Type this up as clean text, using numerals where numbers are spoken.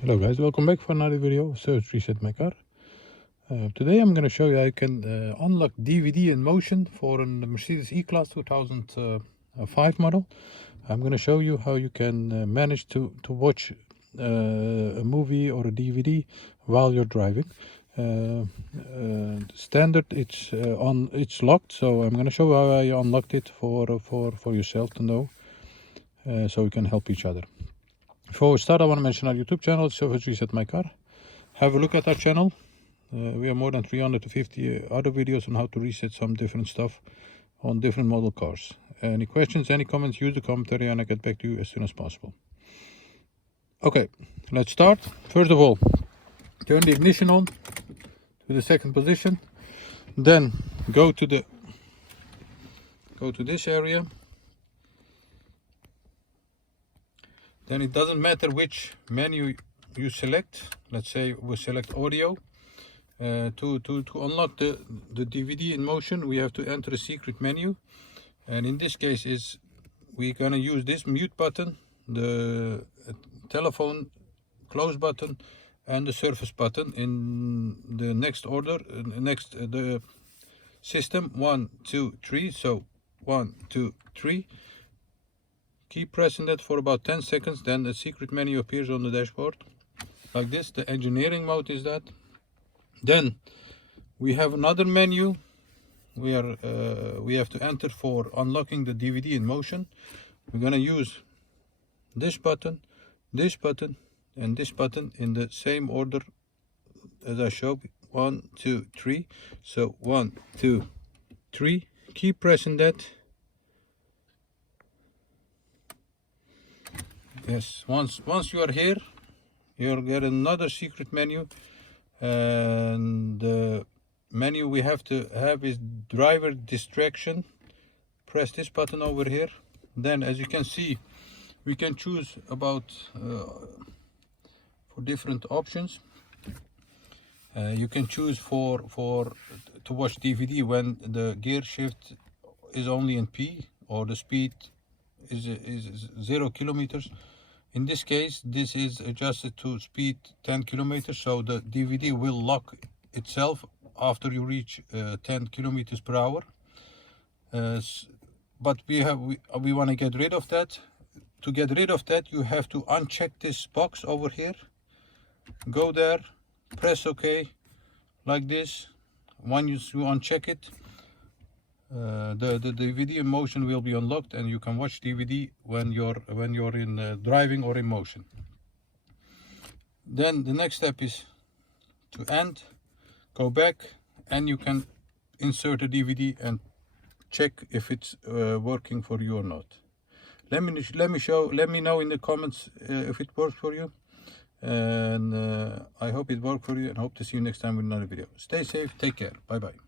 Hello guys, welcome back for another video of Search Reset My Car. Today I'm going to show you how you can unlock DVD in motion for a Mercedes E-Class 2005 model. I'm going to show you how you can manage to watch a movie or a DVD while you're driving. Standard it's locked, so I'm going to show you how I unlocked it for yourself to know, so we can help each other. Before we start, I want to mention our YouTube channel, Search Reset My Car. Have a look at our channel. We have more than 350 other videos on how to reset some different stuff on different model cars. Any questions, any comments, use the commentary and I'll get back to you as soon as possible. Okay, let's start. First of all, turn the ignition on to the second position. Then go to this area. Then it doesn't matter which menu you select. Let's say we select audio. To unlock the DVD in motion, we have to enter a secret menu. And in this case we're gonna use this mute button, the telephone close button, and the surface button in the next order, the system 1, 2, 3. So 1, 2, 3. Keep pressing that for about 10 seconds, then the secret menu appears on the dashboard. Like this, the engineering mode is that. Then we have another menu we have to enter for unlocking the DVD in motion. We're gonna use this button, and this button in the same order as I showed. 1, 2, 3. So 1, 2, 3. Keep pressing that. Yes, once you are here, you'll get another secret menu, and the menu we have to have is driver distraction. Press this button over here. Then, as you can see, we can choose about for different options. You can choose to watch DVD when the gear shift is only in P or the speed is 0 kilometers. In this case, this is adjusted to speed 10 kilometers, so the DVD will lock itself after you reach 10 kilometers per hour. But we want to get rid of that. To get rid of that, you have to uncheck this box over here. Go there, press OK, like this. When you uncheck it, the DVD in motion will be unlocked, and you can watch DVD when you're in driving or in motion. Then the next step is to end, go back, and you can insert a DVD and check if it's working for you or not. Let me know in the comments if it works for you, and I hope it worked for you, and hope to see you next time with another video. Stay safe, take care, bye bye.